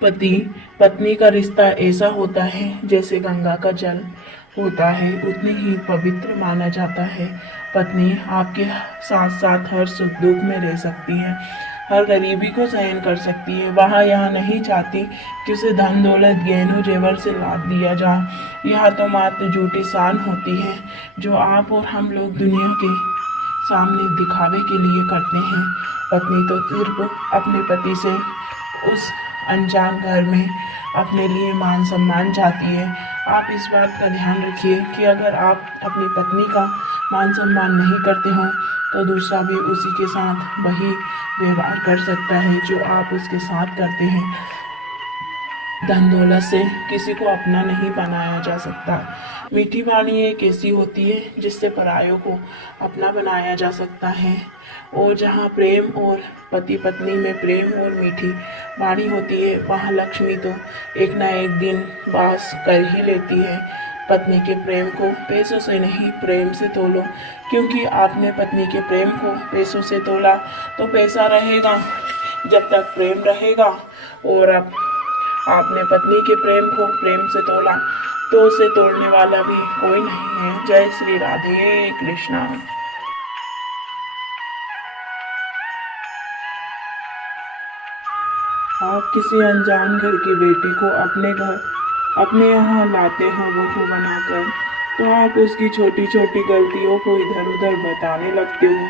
पति पत्नी का रिश्ता ऐसा होता है जैसे गंगा का जल होता है, उतनी ही पवित्र माना जाता है। पत्नी आपके साथ साथ हर सुख दुख में रह सकती है, हर गरीबी को सहन कर सकती है। वह यह नहीं चाहती कि उसे धन दौलत गहनों जेवर से लाद दिया जाए। यह तो मात्र झूठी शान होती है जो आप और हम लोग दुनिया के सामने दिखावे के लिए करते हैं। पत्नी तो सिर्फ अपने पति से उस अनजान घर में अपने लिए मान सम्मान चाहती है। आप इस बात का ध्यान रखिए कि अगर आप अपनी पत्नी का मान सम्मान नहीं करते हो तो दूसरा भी उसी के साथ वही व्यवहार कर सकता है जो आप उसके साथ करते हैं। धन दौलत से किसी को अपना नहीं बनाया जा सकता। मीठी वाणी एक ऐसी होती है जिससे परायों को अपना बनाया जा सकता है। और जहाँ प्रेम और पति पत्नी में प्रेम और मीठी वाणी होती है, वहाँ लक्ष्मी तो एक न एक दिन वास कर ही लेती है। पत्नी के प्रेम को पैसों से नहीं, प्रेम से तोलो, क्योंकि आपने पत्नी के प्रेम को पैसों से तोला तो पैसा रहेगा जब तक प्रेम रहेगा, और अब आपने पत्नी के प्रेम को प्रेम से तोला तो उसे तोड़ने वाला भी कोई नहीं है। जय श्री राधे कृष्णा। आप किसी अनजान घर की बेटी को अपने यहाँ लाते हैं बहू बनाकर, तो आप उसकी छोटी छोटी गलतियों को इधर उधर बताने लगते हो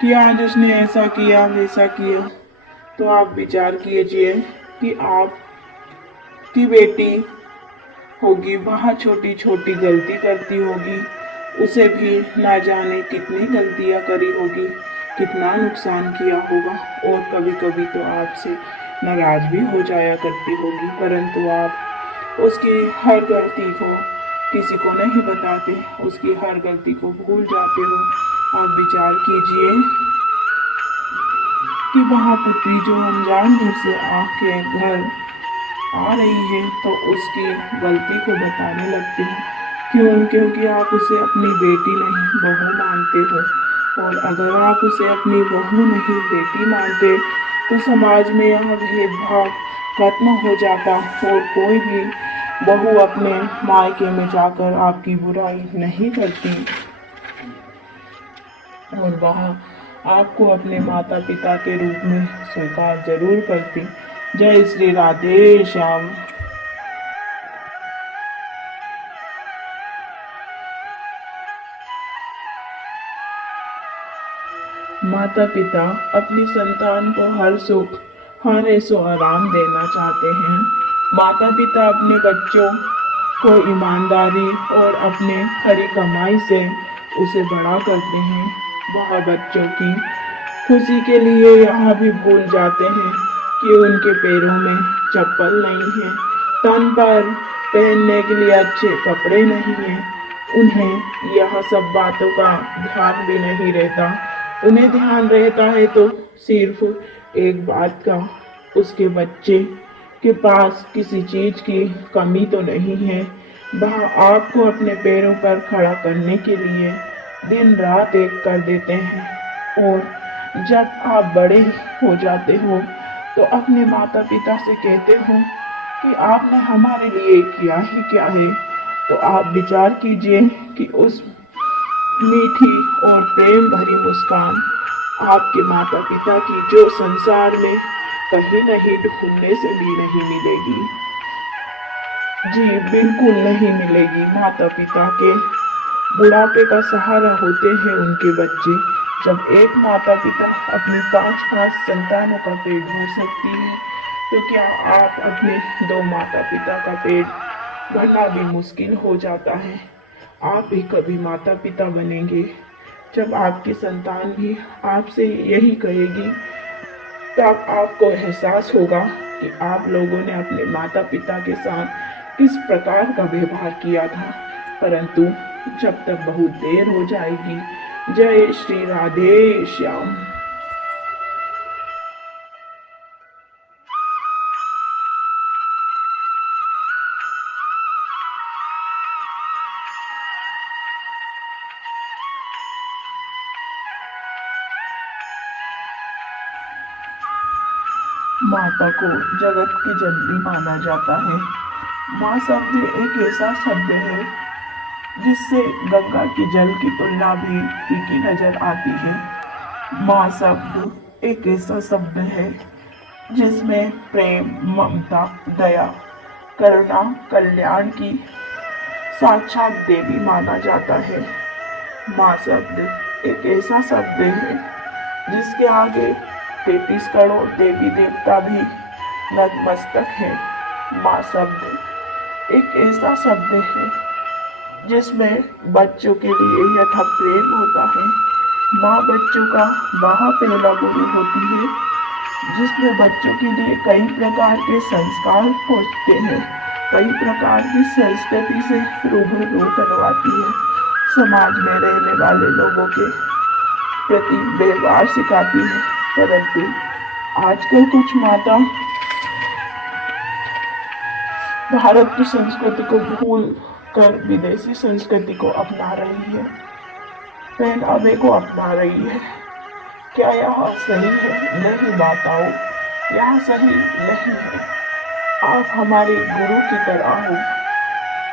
कि आज उसने ऐसा किया वैसा किया। तो आप विचार कीजिए कि आपकी बेटी होगी, वह छोटी छोटी गलती करती होगी, उसे भी ना जाने कितनी गलतियां करी होगी, कितना नुकसान किया होगा, और कभी कभी तो आपसे नाराज भी हो जाया करती होगी, परंतु आप उसकी हर गलती को किसी को नहीं बताते, उसकी हर गलती को भूल जाते हो। आप विचार कीजिए कि वह पुत्री जो अनजान घर से आके घर आ रही है तो उसकी गलती को बताने लगते हैं। क्यों? क्योंकि आप उसे अपनी बेटी नहीं बहू मानते हो, और अगर आप उसे अपनी बहू नहीं बेटी मानते तो समाज में यह भेदभाव खत्म हो जाता, और कोई भी बहू अपने मायके में जाकर आपकी बुराई नहीं करती, और वह आपको अपने माता पिता के रूप में स्वीकार जरूर करती। जय श्री राधे श्याम। माता पिता अपनी संतान को हर सुख हर ऐसो आराम देना चाहते हैं। माता पिता अपने बच्चों को ईमानदारी और अपने खरी कमाई से उसे बड़ा करते हैं। वह बच्चों की खुशी के लिए यह भी भूल जाते हैं कि उनके पैरों में चप्पल नहीं है, तन पर पहनने के लिए अच्छे कपड़े नहीं हैं। उन्हें यह सब बातों का ध्यान भी नहीं रहता। उन्हें ध्यान रहता है तो सिर्फ एक बात का, उसके बच्चे के पास किसी चीज की कमी तो नहीं है। वह आपको अपने पैरों पर खड़ा करने के लिए दिन रात एक कर देते हैं, और जब आप बड़े हो जाते हो तो अपने माता पिता से कहते हो कि आपने हमारे लिए किया ही क्या है। तो आप विचार कीजिए कि उस मीठी और प्रेम भरी मुस्कान आपके माता पिता की जो संसार में कहीं नहीं ढूंढने से भी नहीं मिलेगी। जी बिल्कुल नहीं मिलेगी। माता पिता के बुढ़ापे का सहारा होते हैं उनके बच्चे। जब एक माता पिता अपनी पांच पांच संतानों का पेट भर सकती है, तो क्या आप अपने दो माता पिता का पेट भरना भी मुश्किल हो जाता है। आप भी कभी माता पिता बनेंगे जब आपकी संतान भी आपसे यही कहेगी, तब आपको एहसास होगा कि आप लोगों ने अपने माता पिता के साथ किस प्रकार का व्यवहार किया था। परंतु जब तक बहुत देर हो जाएगी। जय श्री राधे श्याम। माता को जगत की जननी माना जाता है। माँ शब्द एक ऐसा शब्द है जिससे गंगा की जल की तुलना भी फीकी नजर आती है। माँ शब्द एक ऐसा शब्द है जिसमें प्रेम, ममता, दया, करुणा, कल्याण की साक्षात देवी माना जाता है। माँ शब्द एक ऐसा शब्द है जिसके आगे 33 करोड़ देवी देवता भी नतमस्तक है। माँ शब्द एक ऐसा शब्द है जिसमें बच्चों के लिए यथा प्रेम होता है। माँ बच्चों का वह पहला गुरु होती है जिसमें बच्चों के लिए कई प्रकार के संस्कार पहुँचते हैं, कई प्रकार की संस्कृति से रूबरू करवाती है, समाज में रहने वाले लोगों के प्रति व्यवहार सिखाती है। परंतु आजकल कुछ माता भारत की संस्कृति को भूल कर विदेशी संस्कृति को अपना रही है, पहनावे को अपना रही है। क्या यह सही है? नहीं माताओं, यह सही नहीं है। आप हमारे गुरु की तरह हो।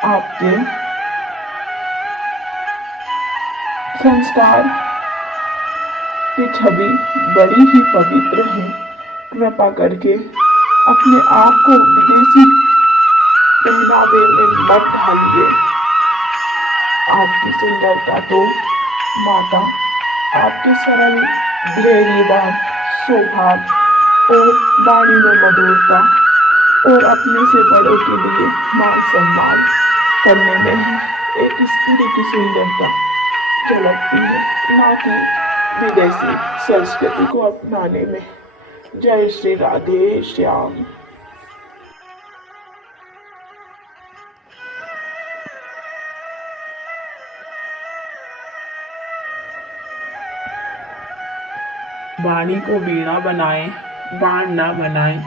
आपके संस्कार की छवि बड़ी ही पवित्र है। कृपा करके अपने आप को विदेशी पहनावे में मत ढालिए। आपकी सुंदरता तो माता आपके सरल धैर्यवान स्वभाव और वाणी में मधुरता और अपने से बड़ों के लिए मान सम्मान करने में है। एक स्त्री की सुंदरता झलकती है, ना कि विदेशी संस्कृति को अपनाने में। जय श्री राधे श्याम। वाणी को वीणा बनाएं, बाण ना बनाएं,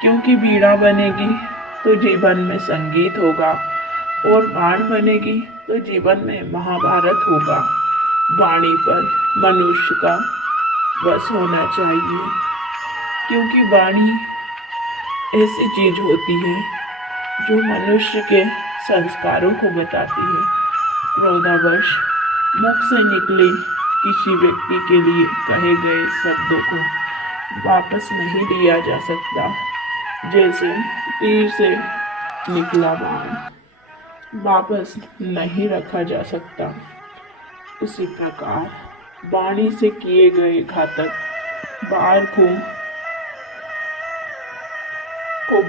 क्योंकि वीणा बनेगी तो जीवन में संगीत होगा और बाण बनेगी तो जीवन में महाभारत होगा। वाणी पर मनुष्य का बस होना चाहिए, क्योंकि वाणी ऐसी चीज होती है जो मनुष्य के संस्कारों को बताती है। क्रोधावश मुख से निकले किसी व्यक्ति के लिए कहे गए शब्दों को वापस नहीं लिया जा सकता। जैसे तीर से निकला बाण वापस नहीं रखा जा सकता, उसी प्रकार वाणी से किए गए घातक वार को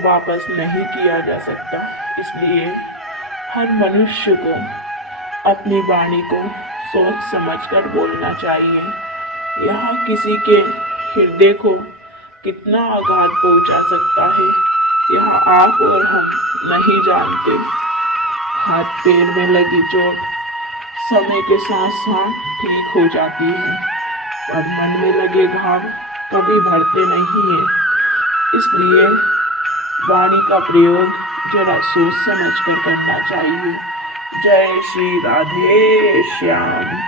वापस नहीं किया जा सकता। इसलिए हर मनुष्य को अपनी वाणी को सोच समझकर बोलना चाहिए। यह किसी के हृदय को कितना आघात पहुंचा सकता है, यह आप और हम नहीं जानते। हाथ पैर में लगी चोट समय के साथ साथ ठीक हो जाती है, और मन में लगे घाव कभी भरते नहीं है। इसलिए वाणी का प्रयोग जरा सोच समझ कर करना चाहिए। जय श्री राधे श्याम।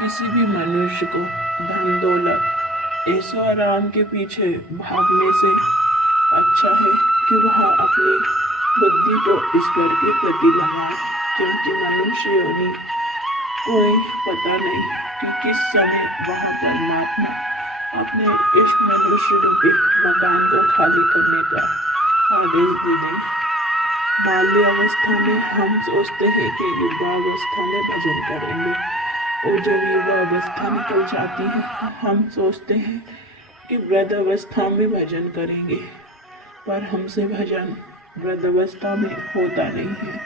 किसी भी मनुष्य को धन दौलत ऐशो आराम के पीछे भागने से अच्छा है कि वह अपनी बुद्धि को ईश्वर के प्रति लगाए, क्योंकि मनुष्य योनि कोई पता नहीं कि किस समय वह परमात्मा अपने इस मनुष्य रूपी मकान को खाली करने का आदेश दे दे। बाल्य अवस्था में हम सोचते हैं कि युवावस्था में भजन करेंगे, और जब युवावस्था निकल जाती है हम सोचते हैं कि वृद्ध अवस्था में भजन करेंगे, पर हमसे भजन वृद्ध अवस्था में होता नहीं है।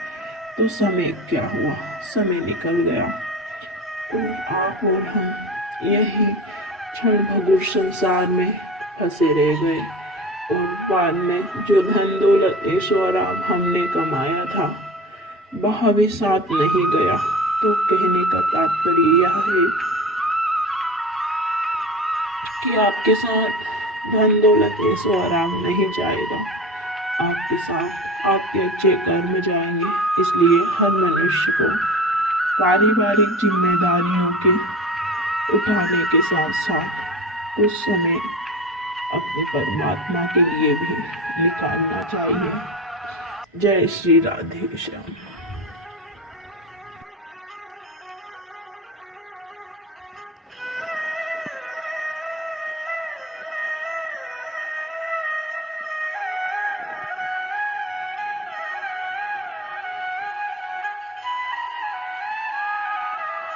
तो समय क्या हुआ? समय निकल गया और आप और हम यही क्षण भंगुर संसार में फंसे रह गए, और बाद में जो धन दौलत ऐशो आराम हमने कमाया था वह भी साथ नहीं गया। तो कहने का तात्पर्य यह है कि आपके साथ धन दौलत ऐसो आराम नहीं जाएगा, आपके साथ आपके अच्छे कर्म जाएंगे। इसलिए हर मनुष्य को पारिवारिक जिम्मेदारियों के उठाने के साथ साथ कुछ समय अपने परमात्मा के लिए भी निकालना चाहिए। जय श्री राधे श्याम।